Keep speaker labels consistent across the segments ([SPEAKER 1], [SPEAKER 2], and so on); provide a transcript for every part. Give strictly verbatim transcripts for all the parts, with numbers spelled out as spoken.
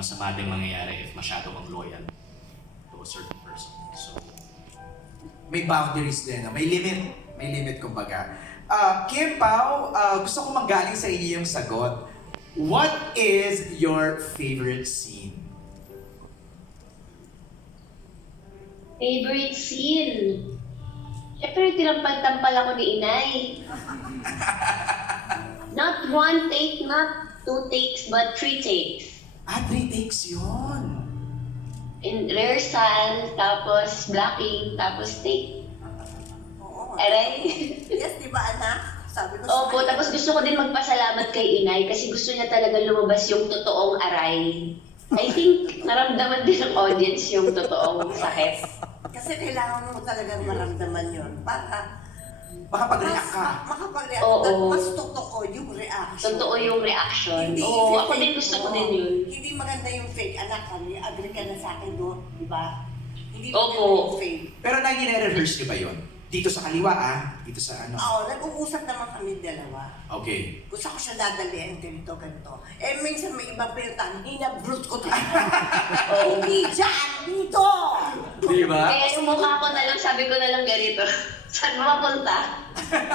[SPEAKER 1] masama din mangyayari if masyado kang loyal to a certain person. So,
[SPEAKER 2] May boundaries din, no? May limit. May limit, kumbaga. Ah, Kim Pao, ah, gusto ko manggaling sa inyo yung sagot. What is your favorite scene?
[SPEAKER 3] Favorite scene? Siyempre, tinampal-tampal ako ni Inay. Not one take, not two takes, but three takes.
[SPEAKER 2] Ah, three takes yun.
[SPEAKER 3] In rehearsal, tapos blocking, tapos take.
[SPEAKER 4] Oo.
[SPEAKER 3] Aray.
[SPEAKER 4] Yes, di ba anak? Sabi ko
[SPEAKER 3] Opo,
[SPEAKER 4] kanya.
[SPEAKER 3] tapos gusto ko din magpasalamat kay Inay kasi gusto niya talaga lumabas yung totoong aray. I think naramdaman din ng audience yung totoong sakit.
[SPEAKER 4] Kasi kailangan mo talagang maramdaman yun para
[SPEAKER 2] Makapag-react ka.
[SPEAKER 4] mas- makapag-react
[SPEAKER 3] Oo.
[SPEAKER 4] at mas totoo yung reaction.
[SPEAKER 3] Totoo yung reaction.
[SPEAKER 4] Hindi
[SPEAKER 3] Oo,
[SPEAKER 4] yung
[SPEAKER 3] ako
[SPEAKER 4] fake.
[SPEAKER 3] din gusto ko
[SPEAKER 4] Oo.
[SPEAKER 3] din yun.
[SPEAKER 4] Hindi maganda yung fake. Anak, kami, agree ka na sa akin doon, di ba? Hindi
[SPEAKER 3] Opo.
[SPEAKER 4] maganda yung fake.
[SPEAKER 2] Pero nai-rehearse nyo ba yun? Dito sa kaliwa, ah. Dito sa ano.
[SPEAKER 4] Oo, nag-uusap naman kami dalawa.
[SPEAKER 2] Okay.
[SPEAKER 4] Gusto ko siya dadalihan ganito, ganito. Eh, minsan may ibang pinuntahan, hinabrut ko talaga. Hindi dyan, dito!
[SPEAKER 2] Di ba?
[SPEAKER 3] Kaya yung mukha ko na lang, sabi ko na lang ganito. Saan mo mapunta?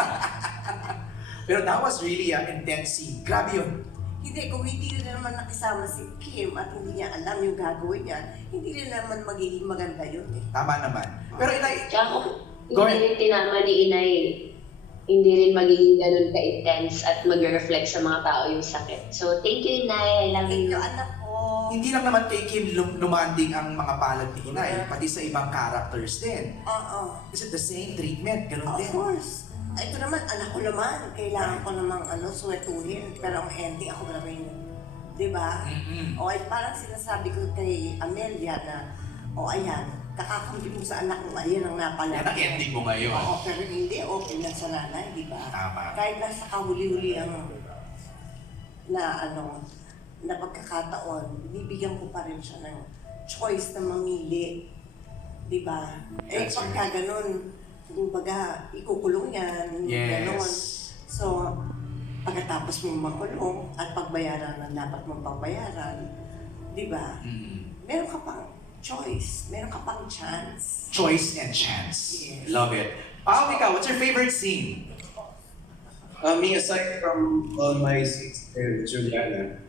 [SPEAKER 2] Pero that was really an intense scene. Grabe yun.
[SPEAKER 4] Hindi, kung hindi rin naman nakisama si Kim at hindi niya alam yung gagawin niya, hindi rin naman magiging maganda yun eh.
[SPEAKER 2] Tama naman. Pero inay,
[SPEAKER 3] Tsaka kung
[SPEAKER 2] Go
[SPEAKER 3] hindi
[SPEAKER 2] ahead.
[SPEAKER 3] rin tinama ni Inay, hindi rin magiging ganun ka-intense at mag-reflect sa mga tao yung sakit. So, thank you, Inay. I love
[SPEAKER 4] Thank
[SPEAKER 3] you.
[SPEAKER 4] you, anak ko.
[SPEAKER 2] hindi lang naman kay Kim lum- lumanding ang mga palad ni Inay, pati sa ibang characters din.
[SPEAKER 4] Oo.
[SPEAKER 2] Is it the same treatment? Ganun
[SPEAKER 4] Of
[SPEAKER 2] din.
[SPEAKER 4] course. Ito naman, anak ko naman. Kailangan ko namang ano, swetuhin. Pero ang ending, ako na rin. Di ba?
[SPEAKER 2] Mm-mm.
[SPEAKER 4] O ay parang sinasabi ko kay Amelia na, o ayan, kakakampi mo sa anak mo, ayan ang napala.
[SPEAKER 2] Yan ang ending mo ngayon.
[SPEAKER 4] Oo, pero hindi, okay lang sa nanay, di ba?
[SPEAKER 2] Tama.
[SPEAKER 4] Kahit nasa kahuli-huli ang na ano, na pagkakataon, bibigyan ko pa rin siya ng choice na mamili. Di ba? Eh,
[SPEAKER 2] That's
[SPEAKER 4] pagka ganun, kumbaga, ikukulong yan, ganon.
[SPEAKER 2] Yes.
[SPEAKER 4] So, pagkatapos mong makulong at pagbayaran ang dapat mong pagbayaran, di ba?
[SPEAKER 2] Mm.
[SPEAKER 4] Meron ka pang choice, meron ka pang chance.
[SPEAKER 2] Choice and chance.
[SPEAKER 4] Yes.
[SPEAKER 2] Love it. Pao, ikaw, what's your favorite scene?
[SPEAKER 5] Uh, me, aside from all my scenes with Juliana,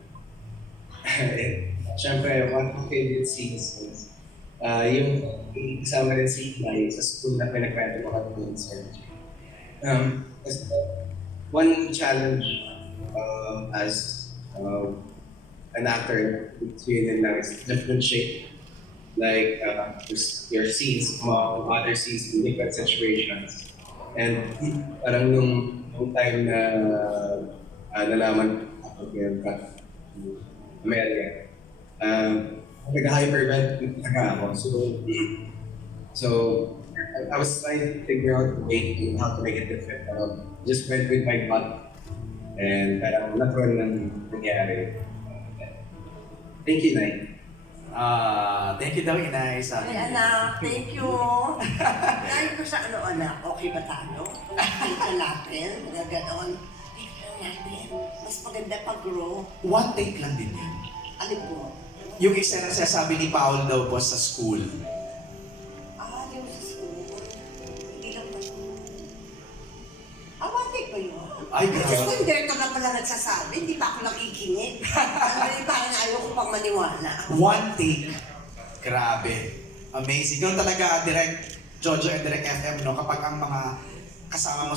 [SPEAKER 5] syempre, one of my favorite scenes is uh, yung kasama rin si Inay sa school na pinagkwento ko kami sa Um, as- one challenge um, as uh, an actor with yun lang is differentiate like uh, your, your scenes from other scenes in different situations. And parang nung, nung time na uh, nalaman ako yung cut Amelia, um, nag-hypervent talaga ako. So, so I, I was trying to figure out a way to how to make it different. Um, just went with my gut and parang natural nang nangyari. Thank you, Nay.
[SPEAKER 2] Ah, thank you daw, Inay. Sa
[SPEAKER 4] Ay, anak, thank you. Dahil ko sa ano, anak, okay ba tayo? Tingnan natin, mga ganon. Tingnan natin, mas maganda pag-grow.
[SPEAKER 2] One take lang din yan.
[SPEAKER 4] Alin po?
[SPEAKER 2] Yung isa na sinasabi ni Paul daw po sa school.
[SPEAKER 4] Ah, yung sa school. Hindi lang ba? Ah, one-take ba yun?
[SPEAKER 2] Ay,
[SPEAKER 4] Kasi
[SPEAKER 2] grabe.
[SPEAKER 4] kung direktor na pala nagsasabi, hindi pa ako nakikinig. Ano, parang ayaw ko pang maniwala.
[SPEAKER 2] One take. Grabe. Amazing. Ganun talaga, Direct Jojo and Direct F M, no? Kapag ang mga kasama mo